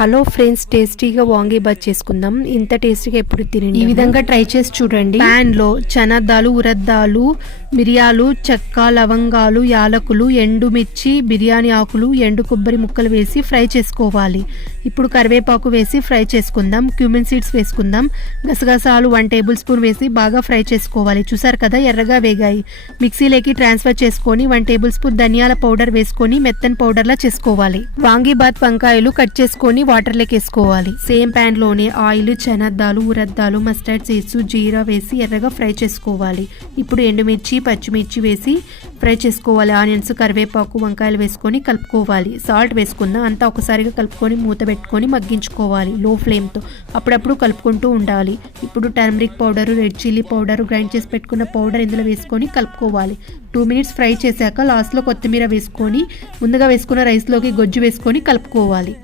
Hello friends, టేస్టీగా వాంగీబాత్ చేసుకుందాం. ఇంత టేస్టీగా ఎప్పుడు తినండి. ఈ విధంగా ట్రై చేసి చూడండి. ప్యాన్ లో చనదాలు, ఉరద్దాలు, మిరియాలు, చెక్క, లవంగాలు, యాలకులు, ఎండుమిర్చి, బిర్యానీ ఆకులు, ఎండు కొబ్బరి ముక్కలు వేసి ఫ్రై చేసుకోవాలి. ఇప్పుడు కరివేపాకు వేసి ఫ్రై చేసుకుందాం. క్యూమిన్ సీడ్స్ వేసుకుందాం. గసగసాలు 1 టేబుల్ స్పూన్ వేసి బాగా ఫ్రై చేసుకోవాలి. చూసారు కదా, ఎర్రగా వేగాయి. మిక్సీలోకి ట్రాన్స్ఫర్ చేసుకొని 1 టేబుల్ స్పూన్ ధనియాల పౌడర్ వేసుకొని మెత్తని పౌడర్లా చేసుకోవాలి. వాంగీబాత్ వంకాయలు కట్ చేసుకొని వాటర్లోకి వేసుకోవాలి. సేమ్ ప్యాన్ లోనే ఆయిల్, చనద్దాలు, ఉరద్దాలు, మస్టర్డ్ సీడ్స్, జీరా వేసి ఎర్రగా ఫ్రై చేసుకోవాలి. ఇప్పుడు ఎండుమిర్చి, పచ్చిమిర్చి వేసి ఫ్రై చేసుకోవాలి. ఆనియన్స్, కరివేపాకు, వంకాయలు వేసుకొని కలుపుకోవాలి. సాల్ట్ వేసుకుందాం. అంతా ఒకసారిగా కలుపుకొని మూత పెట్టుకొని మగ్గించుకోవాలి లో ఫ్లేమ్తో. అప్పుడప్పుడు కలుపుకుంటూ ఉండాలి. ఇప్పుడు turmeric powder, red chilli powder, grind చేసి పెట్టుకున్న పౌడర్ ఇందులో వేసుకొని కలుపుకోవాలి. 2 మినిట్స్ ఫ్రై చేశాక లాస్ట్లో కొత్తిమీర వేసుకొని ముందుగా వేసుకున్న రైస్లోకి గొజ్జు వేసుకొని కలుపుకోవాలి.